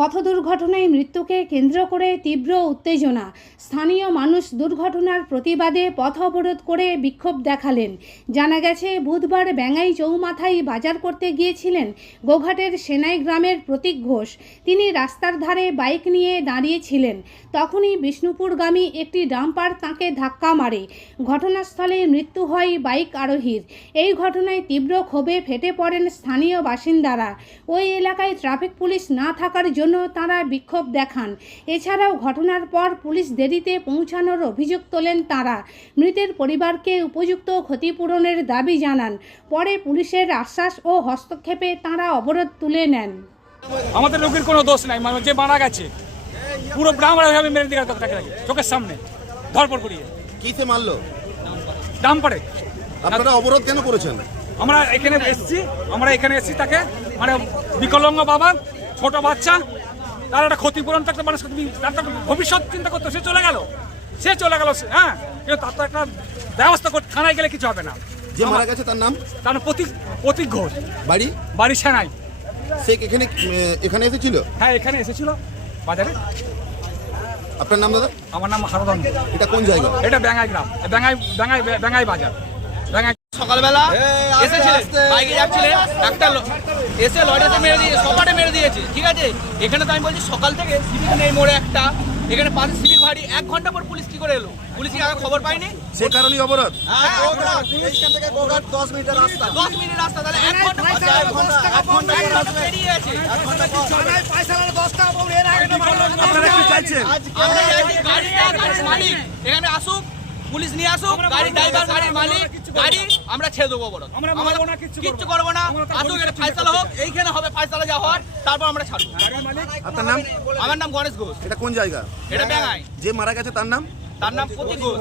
পথ দুর্ঘটনায় মৃত্যুকে কেন্দ্র করে তীব্র উত্তেজনা। স্থানীয় মানুষ দুর্ঘটনার প্রতিবাদে পথ অবরোধ করে বিক্ষোভ দেখালেন। জানা গেছে, বুধবার ব্যাঙাই চৌমাথায় বাজার করতে গিয়েছিলেন গোঘাটের সেনাই গ্রামের প্রতীক ঘোষ। তিনি রাস্তার ধারে বাইক নিয়ে দাঁড়িয়েছিলেন। তখনই বিষ্ণুপুরগামী একটি ডাম্পার তাঁকে ধাক্কা মারে। ঘটনাস্থলে মৃত্যু হয় বাইক আরোহীর। এই ঘটনায় তীব্র ক্ষোভে ফেটে পড়েন স্থানীয় বাসিন্দারা। ওই এলাকায় ট্রাফিক পুলিশ না থাকার জন্য তারা বিক্ষোভ দেখান। এছাড়াও ঘটনার পর পুলিশ দেরিতে পৌঁছানোর অভিযোগ তোলেন তারা। মৃতের পরিবারকে উপযুক্ত ক্ষতিপূরণের দাবি জানান। পরে পুলিশের আশ্বাস ও হস্তক্ষেপে তারা অবরোধ তুলে নেন। আমাদের লোকের কোনো দোষ নাই মানে যে মারা গেছে পুরো ব্রাহ্মণ ভাবে মেরে তাকে চোখের সামনে ধরপড় করিয়ে। কিসে মারলো? দাম পড়ে আপনারা অবরোধ কেন করেছেন? আমরা এখানে এসেছি আমরা এখানে এসেছি তাকে মানে বিকলাঙ্গ বাবা ছোট বাচ্চা তার একটা ক্ষতিপূরণ থাকতে মানুষ তার ভবিষ্যৎ চিন্তা করতো সে চলে গেল। সে চলে গেল সে, হ্যাঁ কিন্তু তার তো একটা ব্যবস্থা করতে থানায় গেলে কিছু হবে না। যে মারা গেছে তার নাম? তার প্রতীক প্রতীক ঘোষ। বাড়ি? বাড়ি সেনাই। সে এখানে এখানে এসেছিল? হ্যাঁ এখানে এসেছিল বাজারে। আপনার নাম দাদা? আমার নাম হারদন এটা কোন জায়গা? এটা ব্যাঙ্গাই গ্রাম। ব্যাঙ্গাই ব্যাঙ্গাই ব্যাঙ্গাই বাজার। ব্যাঙ্গাই সকালবেলা এসেছিলেন। বাইকে যাচ্ছিলেন। একটা এসে লরিতে মেরে দিয়ে সপাটে মেরে দিয়েছে ঠিক আছে? এখানে তো আমি বলছি সকাল থেকে সিভিক নেই মোড়ে একটা। এখানে পাশে সিভিক ভাড়ি এক ঘণ্টা পর পুলিশ কি করে এলো? পুলিশ কি আগে খবর পায়নি? সে কারণেই অবরোধ। দশ মিনিট রাস্তা। তাহলে এক ঘণ্টা আপনারা কি চাইছেন? এখানে আসুক। পুলিশ নিয়ে আসুক গাড়ি ড্রাইভার গাড়ির মালিক গাড়ি আমরা ছেড়ে দেবো বড় আমরা কিচ্ছু করব না। আসুক এটা ফাইসালা হোক এইখানে হবে ফাইসালা যা হওয়ার তারপর আমরা ছাড়বো। আপনার নাম? আমার নাম গণেশ ঘোষ। এটা কোন জায়গা? এটা ব্যাঙাই যে মারা গেছে তার নাম? তার নাম প্রতীক ঘোষ।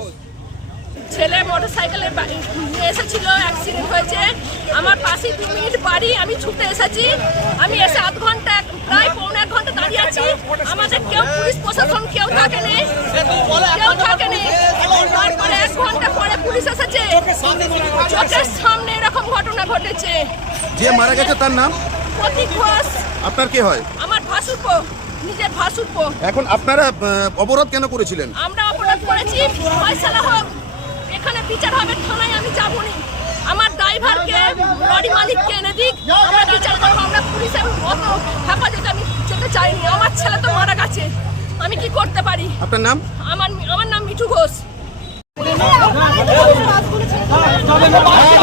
ছেলে মোটর সাইকেলে নিয়ে এসেছিল অ্যাক্সিডেন্ট হয়েছে। আমার পাশে দু মিনিট বাড়ি আমি ছুটে এসেছি। আমি এসে আধ ঘণ্টা প্রায় পৌনে এক ঘণ্টা দাঁড়িয়ে আছি। আমাদের কেউ পুলিশ প্রশাসন কেউ থাকেনি কেউ থাকেনি তারপরে এক ঘণ্টা পরে এসেছে চোখের সামনে এরকম ঘটনা ঘটেছে। যে মারা গেছে তার নাম? প্রতীক ঘোষ। আপনার কে হয়? আমার ভাসুরপো নিজের ভাসুরপো। এখন আপনারা অবরোধ কেন করেছিলেন? আমরা অপরাধ করেছি। ফয়সালা হোক এখানে বিচার হবে থানায় আমি যাব নি আমার ড্রাইভারকে লরি মালিককে এনে দিক। আমরা বিচার করব আমরা পুলিশের অত হেফাজতে আমি যেতে চাইনি। আমার ছেলে তো মারা গেছে। আমি কি করতে পারি? আপনার নাম? আমার আমার নাম মিঠু ঘোষ। 아,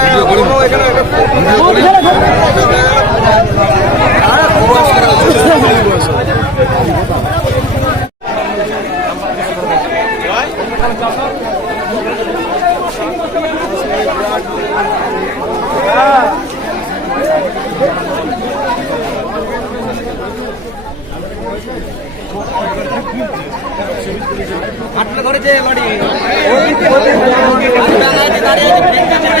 আটটা ধরেছে লড়ি ওই দাঁড়িয়ে